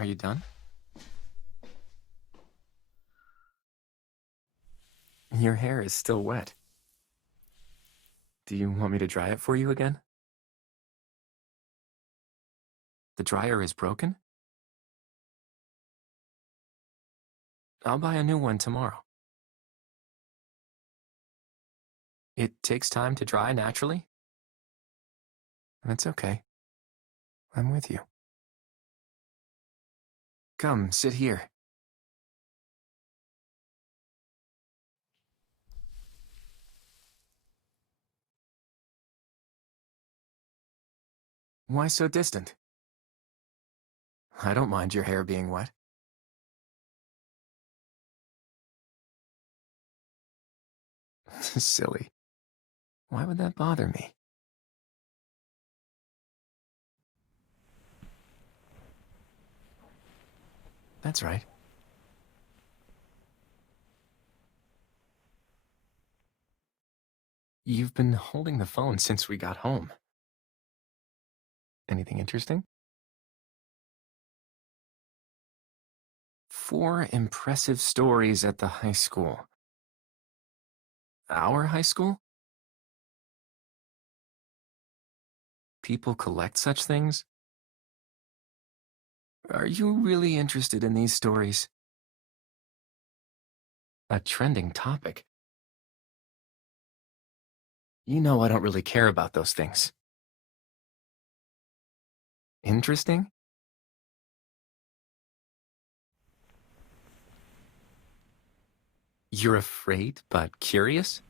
Are you done? Your hair is still wet. Do you want me to dry it for you again? The dryer is broken? I'll buy a new one tomorrow. It takes time to dry naturally? That's okay. I'm with you. Come, sit here. Why so distant? I don't mind your hair being wet. Silly. Why would that bother me? That's right. You've been holding the phone since we got home. Anything interesting? 4 impressive stories at the high school. Our high school? People collect such things? Are you really interested in these stories? A trending topic. You know I don't really care about those things. Interesting? You're afraid but curious?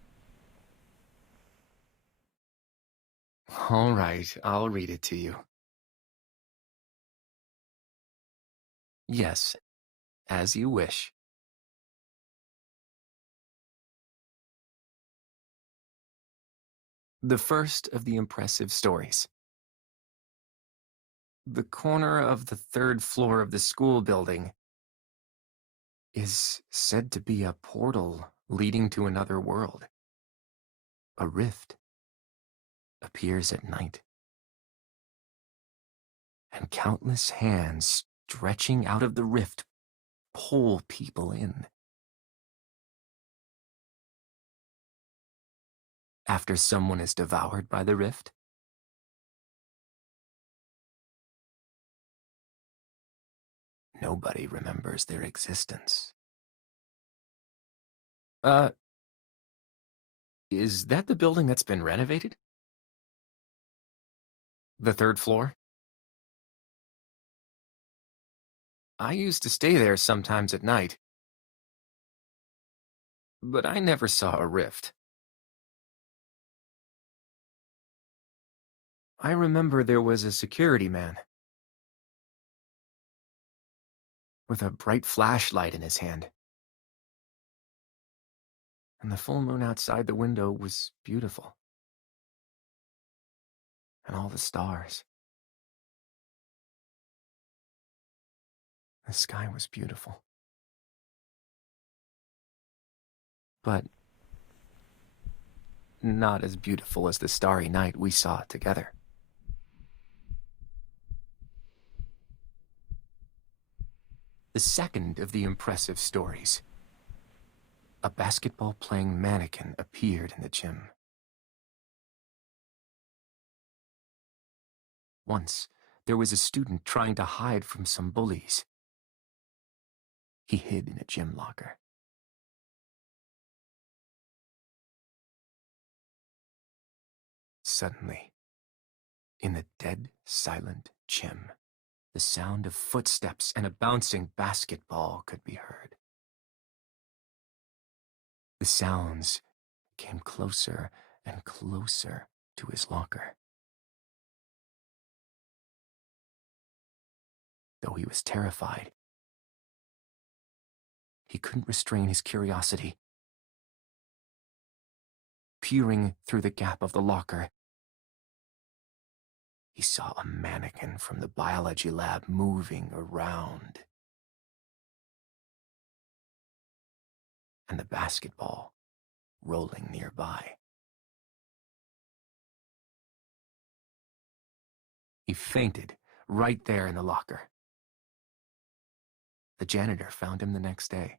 All right, I'll read it to you. Yes, as you wish. The first of the impressive stories. The corner of the 3rd floor of the school building is said to be a portal leading to another world. A rift appears at night, and countless hands stretching out of the rift pull people in. After someone is devoured by the rift, nobody remembers their existence. Is that the building that's been renovated? The 3rd floor? I used to stay there sometimes at night, but I never saw a rift. I remember there was a security man with a bright flashlight in his hand, and the full moon outside the window was beautiful, and all the stars. The sky was beautiful. But not as beautiful as the starry night we saw together. The second of the impressive stories. A basketball-playing mannequin appeared in the gym. Once, there was a student trying to hide from some bullies. He hid in a gym locker. Suddenly, in the dead, silent gym, the sound of footsteps and a bouncing basketball could be heard. The sounds came closer and closer to his locker. Though he was terrified, he couldn't restrain his curiosity. Peering through the gap of the locker, he saw a mannequin from the biology lab moving around, and the basketball rolling nearby. He fainted right there in the locker. The janitor found him the next day.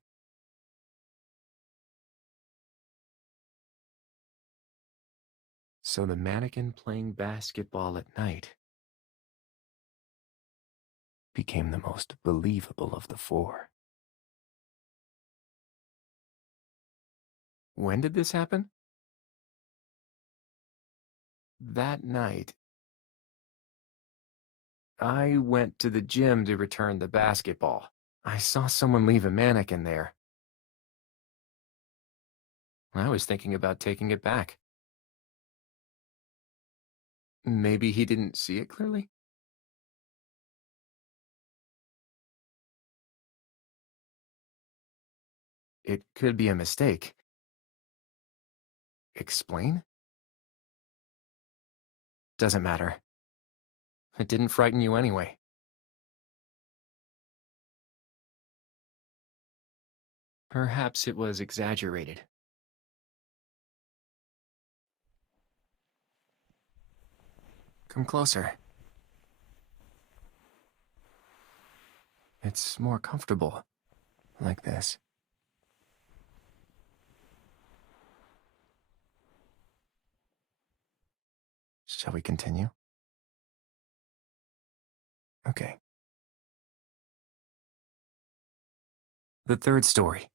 So the mannequin playing basketball at night became the most believable of the four. When did this happen? That night, I went to the gym to return the basketball. I saw someone leave a mannequin there. I was thinking about taking it back. Maybe he didn't see it clearly? It could be a mistake. Explain? Doesn't matter. It didn't frighten you anyway. Perhaps it was exaggerated. Come closer. It's more comfortable like this. Shall we continue? Okay. The third story.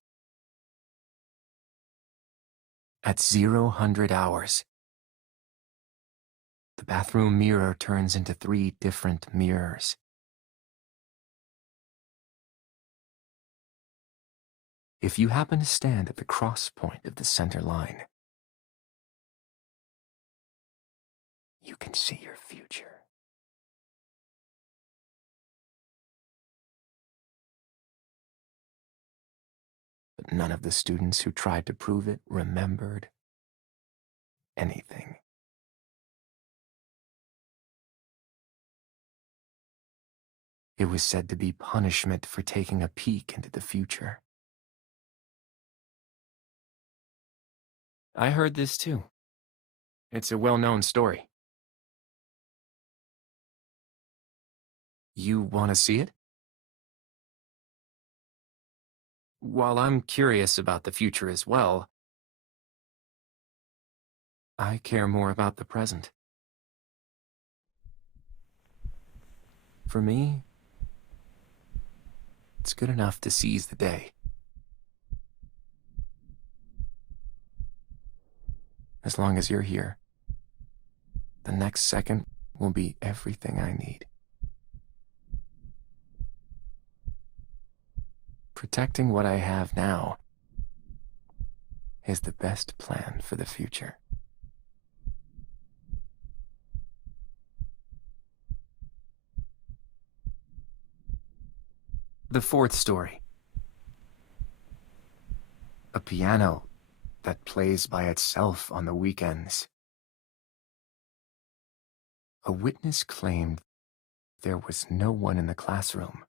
At 00 hours, the bathroom mirror turns into 3 different mirrors. If you happen to stand at the cross point of the center line, you can see your future. But none of the students who tried to prove it remembered anything. It was said to be punishment for taking a peek into the future. I heard this too. It's a well-known story. You want to see it? While I'm curious about the future as well, I care more about the present. For me, it's good enough to seize the day. As long as you're here, the next second will be everything I need. Protecting what I have now is the best plan for the future. The fourth story. A piano that plays by itself on the weekends. A witness claimed there was no one in the classroom,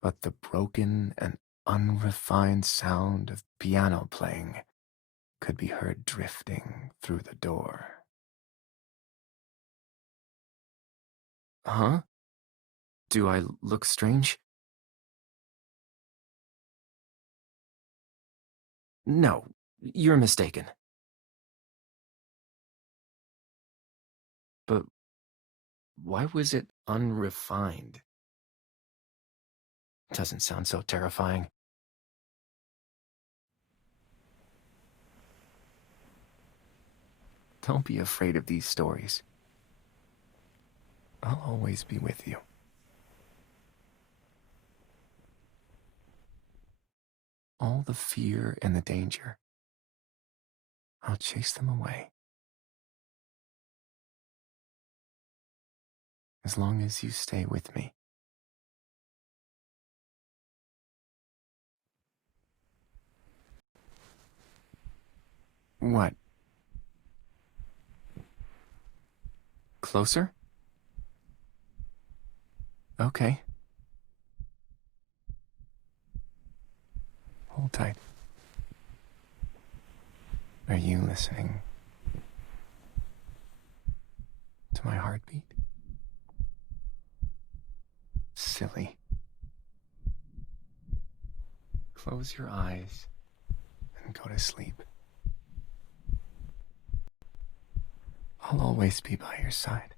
but the broken and unrefined sound of piano playing could be heard drifting through the door. Huh? Do I look strange? No, you're mistaken. But why was it unrefined? Doesn't sound so terrifying. Don't be afraid of these stories. I'll always be with you. All the fear and the danger, I'll chase them away. As long as you stay with me. What? Closer? Okay. Hold tight. Are you listening to my heartbeat? Silly. Close your eyes and go to sleep. I'll always be by your side.